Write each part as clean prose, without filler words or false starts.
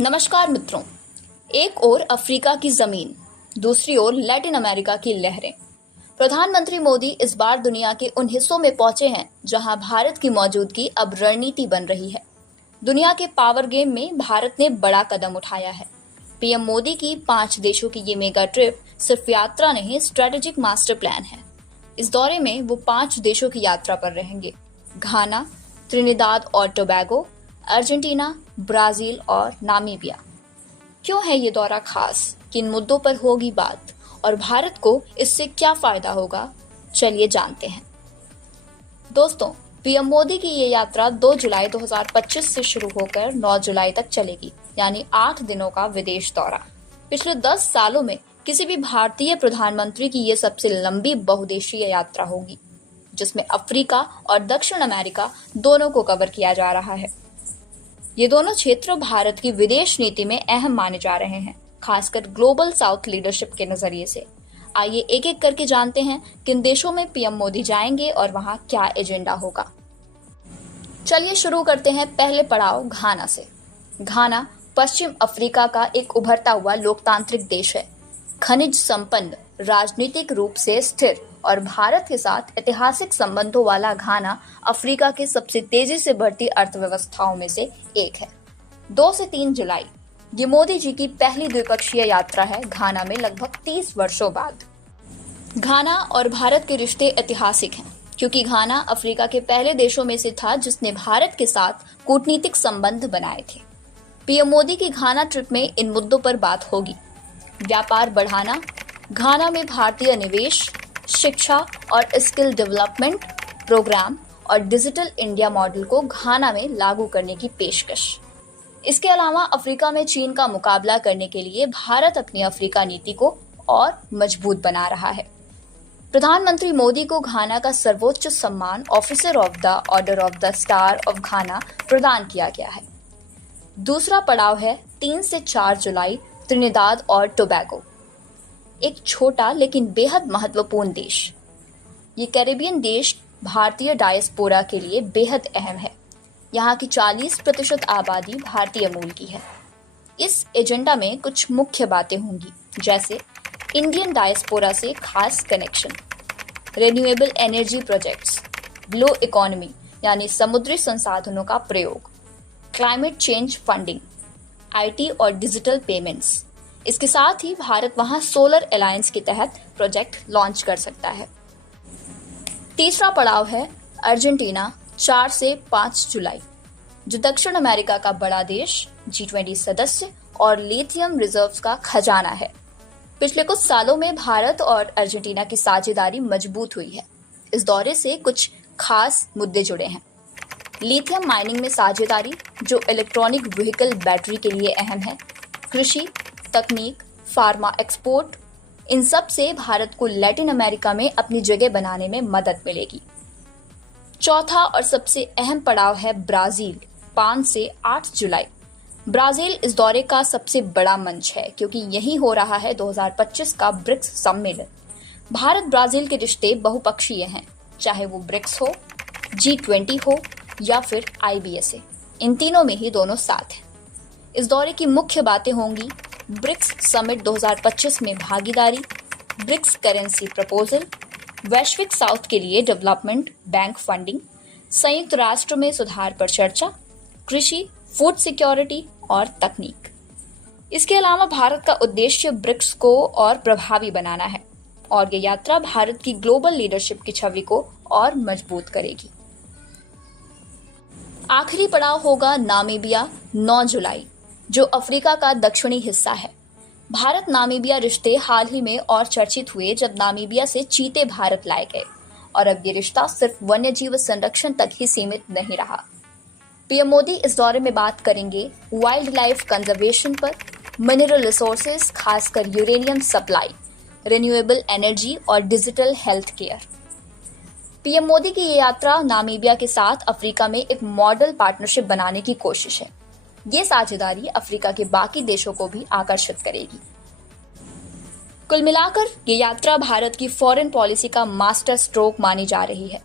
नमस्कार मित्रों। एक ओर अफ्रीका की जमीन, दूसरी ओर लैटिन अमेरिका की लहरें। प्रधानमंत्री मोदी इस बार दुनिया के उन हिस्सों में पहुंचे हैं जहां भारत की मौजूदगी अब रणनीति बन रही है। दुनिया के पावर गेम में भारत ने बड़ा कदम उठाया है। पीएम मोदी की 5 देशों की ये मेगा ट्रिप सिर्फ यात्रा नहीं, स्ट्रेटेजिक मास्टर प्लान है। इस दौरे में वो 5 देशों की यात्रा पर रहेंगे: घाना, त्रिनिदाद और टोबैगो, अर्जेंटीना, ब्राजील और नामीबिया। क्यों है ये दौरा खास? किन मुद्दों पर होगी बात और भारत को इससे क्या फायदा होगा? चलिए जानते हैं। दोस्तों, पीएम मोदी की ये यात्रा 2 जुलाई 2025 से शुरू होकर 9 जुलाई तक चलेगी, यानी 8 दिनों का विदेश दौरा। पिछले 10 सालों में किसी भी भारतीय प्रधानमंत्री की ये सबसे लंबी बहुदेशीय यात्रा होगी, जिसमें अफ्रीका और दक्षिण अमेरिका दोनों को कवर किया जा रहा है। ये दोनों क्षेत्र भारत की विदेश नीति में अहम माने जा रहे हैं, खासकर ग्लोबल साउथ लीडरशिप के नजरिए से। आइए एक एक करके जानते हैं किन देशों में पीएम मोदी जाएंगे और वहां क्या एजेंडा होगा। चलिए शुरू करते हैं पहले पड़ाव घाना से। घाना पश्चिम अफ्रीका का एक उभरता हुआ लोकतांत्रिक देश है। खनिज संपन्न, राजनीतिक रूप से स्थिर और भारत के साथ ऐतिहासिक संबंधों वाला घाना अफ्रीका के सबसे तेजी से बढ़ती अर्थव्यवस्थाओं में से एक है। 2 से 3 जुलाई ये मोदी जी की पहली द्विपक्षीय यात्रा है घाना में लगभग 30 वर्षों बाद। घाना और भारत के रिश्ते ऐतिहासिक हैं, क्योंकि घाना अफ्रीका के पहले देशों में से था जिसने भारत के साथ कूटनीतिक संबंध बनाए थे। पीएम मोदी की घाना ट्रिप में इन मुद्दों पर बात होगी। व्यापार बढ़ाना, घाना में भारतीय निवेश, शिक्षा और स्किल डेवलपमेंट प्रोग्राम और डिजिटल इंडिया मॉडल को घाना में लागू करने की पेशकश। इसके अलावा अफ्रीका में चीन का मुकाबला करने के लिए भारत अपनी अफ्रीका नीति को और मजबूत बना रहा है। प्रधानमंत्री मोदी को घाना का सर्वोच्च सम्मान officer of the order of the star of घाना प्रदान किया गया है। दूसरा पड़ाव है 3 से 4 जुलाई त्रिनिदाद और टोबैगो। एक छोटा लेकिन बेहद महत्वपूर्ण देश। ये कैरेबियन देश भारतीय डायस्पोरा के लिए बेहद अहम है। यहाँ की 40% आबादी भारतीय मूल की है। इस एजेंडा में कुछ मुख्य बातें होंगी, जैसे इंडियन डायस्पोरा से खास connection, renewable energy projects, blue economy यानी समुद्री संसाधनों का प्रयोग, क्लाइमेट चेंज फंडिंग, आईटी और डिजिटल पेमेंट्स। इसके साथ ही भारत वहां सोलर अलायंस के तहत प्रोजेक्ट लॉन्च कर सकता है। तीसरा पड़ाव है अर्जेंटीना, 4 से 5 जुलाई, जो दक्षिण अमेरिका का बड़ा देश, G20 सदस्य और लिथियम रिजर्व्स का खजाना है। पिछले कुछ सालों में भारत और अर्जेंटीना की साझेदारी मजबूत हुई है। इस दौरे से कुछ खास मुद्दे जुड़े हैं। लिथियम माइनिंग में साझेदारी, जो इलेक्ट्रॉनिक व्हीकल बैटरी के लिए अहम है, कृषि, तकनीक, फार्मा एक्सपोर्ट, इन सब से भारत को लैटिन अमेरिका में अपनी जगह बनाने में मदद मिलेगी। चौथा और सबसे अहम पड़ाव है ब्राजील, 5 से 8 जुलाई। ब्राजील इस दौरे का सबसे बड़ा मंच है, क्योंकि यही हो रहा है 2025 का ब्रिक्स सम्मेलन। भारत ब्राजील के रिश्ते बहुपक्षीय हैं, चाहे वो ब्रिक्स हो, G20 हो या फिर IBSA। इन तीनों में ही दोनों साथ हैं। इस दौरे की मुख्य बातें होंगी: ब्रिक्स समिट 2025 में भागीदारी, ब्रिक्स करेंसी प्रपोजल, वैश्विक साउथ के लिए डेवलपमेंट बैंक फंडिंग, संयुक्त राष्ट्र में सुधार पर चर्चा, कृषि, फूड सिक्योरिटी और तकनीक। इसके अलावा भारत का उद्देश्य ब्रिक्स को और प्रभावी बनाना है और ये यात्रा भारत की ग्लोबल लीडरशिप की छवि को और मजबूत करेगी। आखिरी पड़ाव होगा नामीबिया, 9 जुलाई, जो अफ्रीका का दक्षिणी हिस्सा है। भारत नामीबिया रिश्ते हाल ही में और चर्चित हुए जब नामीबिया से चीते भारत लाए गए, और अब ये रिश्ता सिर्फ वन्यजीव संरक्षण तक ही सीमित नहीं रहा। पीएम मोदी इस दौरे में बात करेंगे वाइल्ड लाइफ कंजर्वेशन पर, मिनरल रिसोर्सेज खासकर यूरेनियम सप्लाई, रिन्यूएबल एनर्जी और digital health care. PM Modi की ये यात्रा नामीबिया के साथ अफ्रीका में एक मॉडल पार्टनरशिप बनाने की कोशिश है। ये साझेदारी अफ्रीका के बाकी देशों को भी आकर्षित करेगी। कुल मिलाकर ये यात्रा भारत की फॉरेन पॉलिसी का मास्टर स्ट्रोक मानी जा रही है।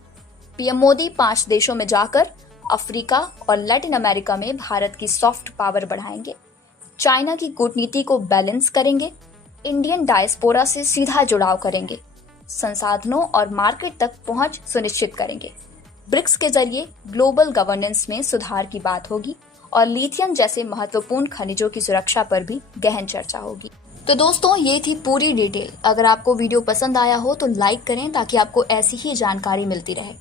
पीएम मोदी 5 देशों में जाकर अफ्रीका और लैटिन अमेरिका में भारत की सॉफ्ट पावर बढ़ाएंगे, चाइना की कूटनीति को बैलेंस करेंगे, इंडियन डायस्पोरा से सीधा जुड़ाव करेंगे, संसाधनों और मार्केट तक पहुंच सुनिश्चित करेंगे। ब्रिक्स के जरिए ग्लोबल गवर्नेंस में सुधार की बात होगी और लिथियम जैसे महत्वपूर्ण खनिजों की सुरक्षा पर भी गहन चर्चा होगी। तो दोस्तों, ये थी पूरी डिटेल। अगर आपको वीडियो पसंद आया हो तो लाइक करें ताकि आपको ऐसी ही जानकारी मिलती रहे।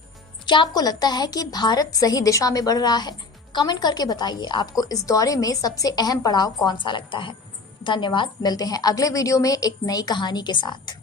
क्या आपको लगता है कि भारत सही दिशा में बढ़ रहा है? कमेंट करके बताइए आपको इस दौरे में सबसे अहम पड़ाव कौन सा लगता है। धन्यवाद। मिलते हैं अगले वीडियो में एक नई कहानी के साथ।